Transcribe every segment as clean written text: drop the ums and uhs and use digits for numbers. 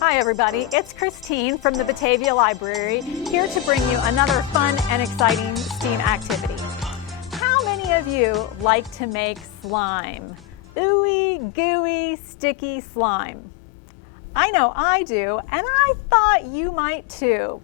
Hi everybody, it's Kristine from the Batavia Library, here to bring you another fun and exciting STEAM activity. How many of you like to make slime? Ooey, gooey, sticky slime. I know I do, and I thought you might too.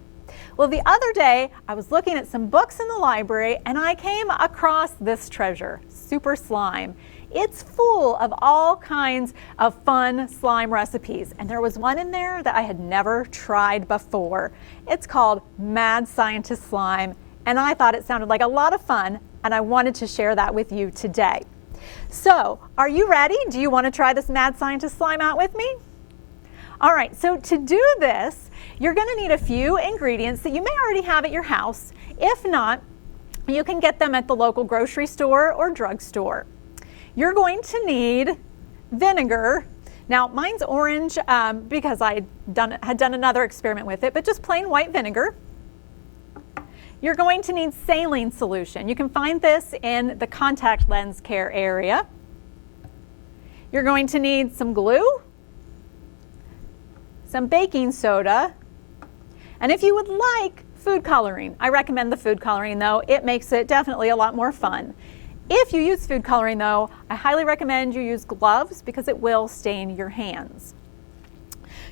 Well, the other day I was looking at some books in the library and I came across this treasure, Super Slime. It's full of all kinds of fun slime recipes, and there was one in there that I had never tried before. It's called Mad Scientist Slime, and I thought it sounded like a lot of fun, and I wanted to share that with you today. So, are you ready? Do you want to try this Mad Scientist Slime out with me? All right, so to do this, you're going to need a few ingredients that you may already have at your house. If not, you can get them at the local grocery store or drugstore. You're going to need vinegar. Now, mine's orange because I had done another experiment with it, but just plain white vinegar. You're going to need saline solution. You can find this in the contact lens care area. You're going to need some glue, some baking soda, and if you would like food coloring, I recommend the food coloring though. It makes it definitely a lot more fun. If you use food coloring though, I highly recommend you use gloves because it will stain your hands.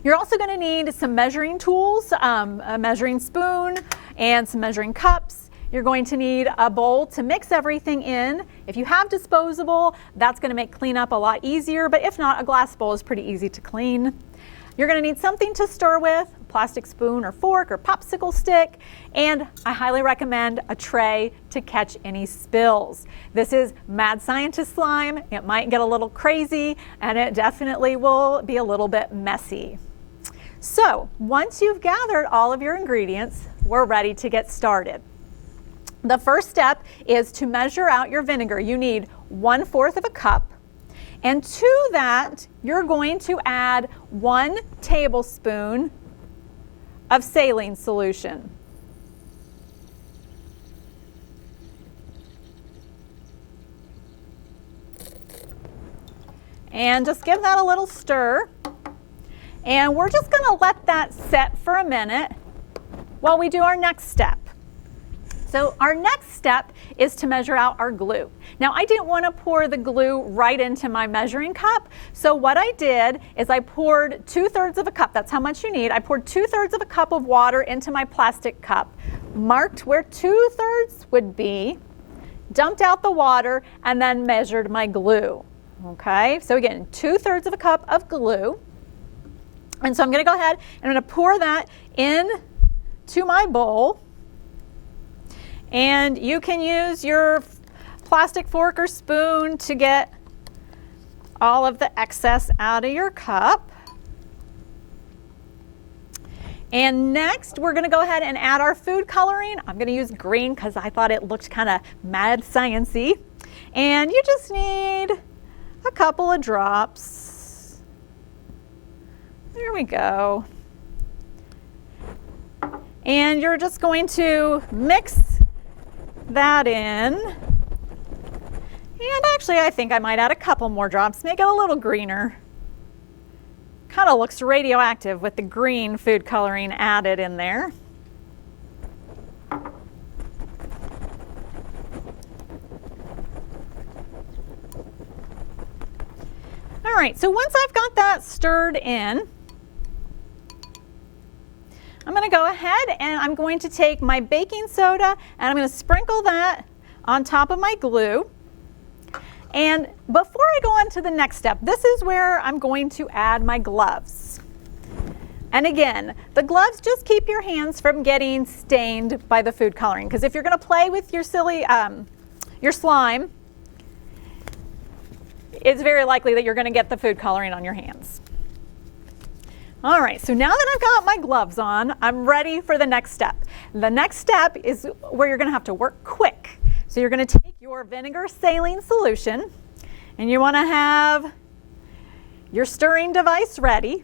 You're also going to need some measuring tools, a measuring spoon and some measuring cups. You're going to need a bowl to mix everything in. If you have disposable, that's going to make cleanup a lot easier, but if not, a glass bowl is pretty easy to clean. You're going to need something to stir with, a plastic spoon or fork or popsicle stick, and I highly recommend a tray to catch any spills. This is Mad Scientist Slime. It might get a little crazy and it definitely will be a little bit messy. So once you've gathered all of your ingredients, we're ready to get started. The first step is to measure out your vinegar. You need 1/4 of a cup. And to that, you're going to add 1 tablespoon of saline solution. And just give that a little stir. And we're just going to let that set for a minute while we do our next step. So our next step is to measure out our glue. Now I didn't want to pour the glue right into my measuring cup, so what I did is I poured 2/3 of a cup, that's how much you need. I poured 2/3 of a cup of water into my plastic cup, marked where 2/3 would be, dumped out the water, and then measured my glue. Okay, so again, 2/3 of a cup of glue. And so I'm going to go ahead and I'm going to pour that in to my bowl. And you can use your plastic fork or spoon to get all of the excess out of your cup. And next, we're going to go ahead and add our food coloring. I'm going to use green because I thought it looked kind of mad science-y. And you just need a couple of drops. There we go. And you're just going to mix that in. And actually, I think I might add a couple more drops, make it a little greener. Kind of looks radioactive with the green food coloring added in there. All right, so once I've got that stirred in, I'm going to go ahead and I'm going to take my baking soda and I'm going to sprinkle that on top of my glue. And before I go on to the next step, this is where I'm going to add my gloves. And again, the gloves just keep your hands from getting stained by the food coloring, because if you're going to play with your your slime, it's very likely that you're going to get the food coloring on your hands. All right, so now that I've got my gloves on, I'm ready for the next step. The next step is where you're going to have to work quick. So you're going to take your vinegar saline solution and you want to have your stirring device ready.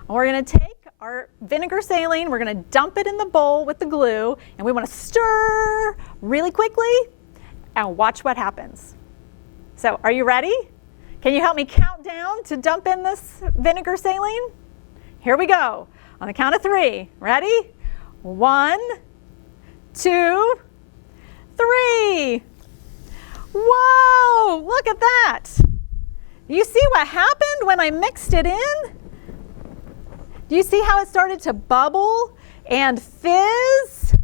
And we're going to take our vinegar saline, we're going to dump it in the bowl with the glue, and we want to stir really quickly and watch what happens. So are you ready? Can you help me count down to dump in this vinegar saline? Here we go. On the count of 3. Ready? 1, 2, 3. Whoa, look at that. Do you see what happened when I mixed it in? Do you see how it started to bubble and fizz?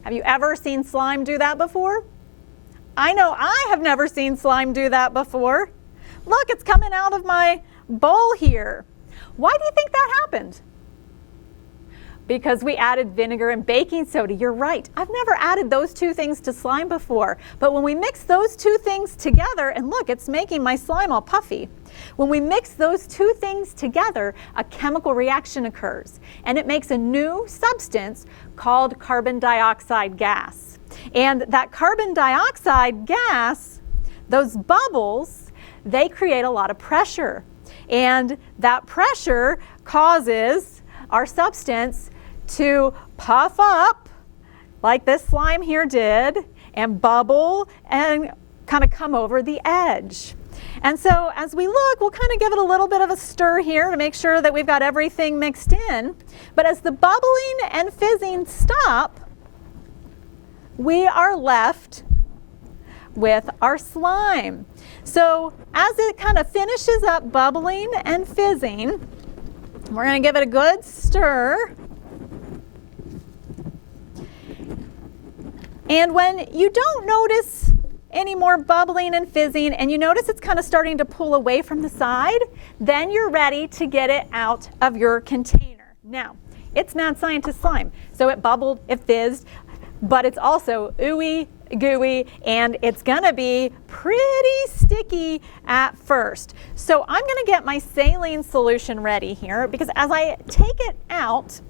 Have you ever seen slime do that before? I know I have never seen slime do that before. Look, it's coming out of my bowl here. Why do you think that happened? Because we added vinegar and baking soda. You're right. I've never added those two things to slime before. But when we mix those two things together, and look, it's making my slime all puffy. When we mix those two things together, a chemical reaction occurs, and it makes a new substance called carbon dioxide gas. And that carbon dioxide gas, those bubbles, they create a lot of pressure. And that pressure causes our substance to puff up like this slime here did and bubble and kind of come over the edge. And so as we look, we'll kind of give it a little bit of a stir here to make sure that we've got everything mixed in. But as the bubbling and fizzing stop, we are left with our slime. So as it kind of finishes up bubbling and fizzing, we're going to give it a good stir. And when you don't notice any more bubbling and fizzing, and you notice it's kind of starting to pull away from the side, then you're ready to get it out of your container. Now, it's Mad Scientist slime, so it bubbled, it fizzed, but it's also ooey gooey, and it's gonna be pretty sticky at first. So I'm gonna get my saline solution ready here, because as I take it out,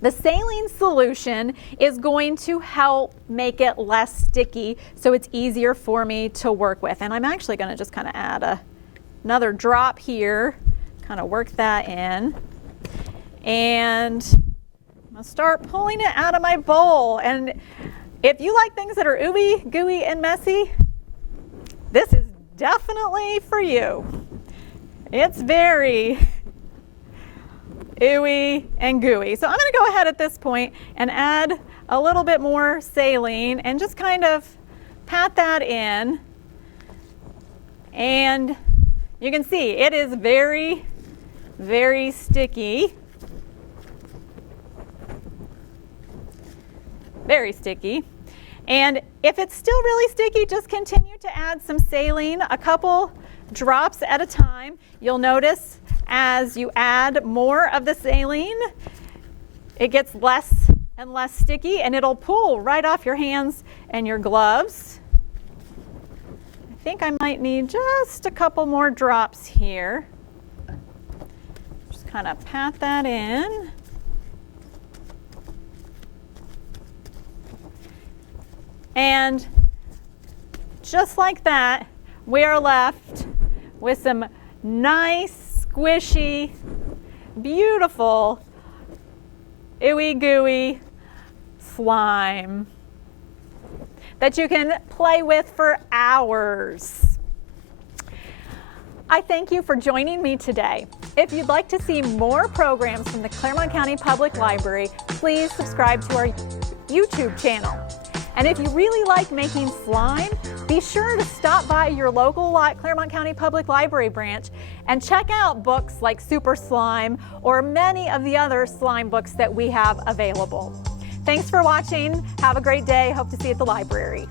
the saline solution is going to help make it less sticky, so it's easier for me to work with. And I'm actually gonna just kind of add another drop here, kind of work that in. And I'm gonna start pulling it out of my bowl. And if you like things that are ooey, gooey, and messy, this is definitely for you. It's very ooey and gooey. So I'm going to go ahead at this point and add a little bit more saline and just kind of pat that in. And you can see it is very, very sticky. Very sticky. And if it's still really sticky, just continue to add some saline, a couple drops at a time. You'll notice as you add more of the saline, it gets less and less sticky, and it'll pull right off your hands and your gloves. I think I might need just a couple more drops here. Just kind of pat that in. And just like that, we are left with some nice, squishy, beautiful, ooey gooey slime that you can play with for hours. I thank you for joining me today. If you'd like to see more programs from the Clermont County Public Library, please subscribe to our YouTube channel. And if you really like making slime, be sure to stop by your local Clermont County Public Library branch and check out books like Super Slime or many of the other slime books that we have available. Thanks for watching. Have a great day. Hope to see you at the library.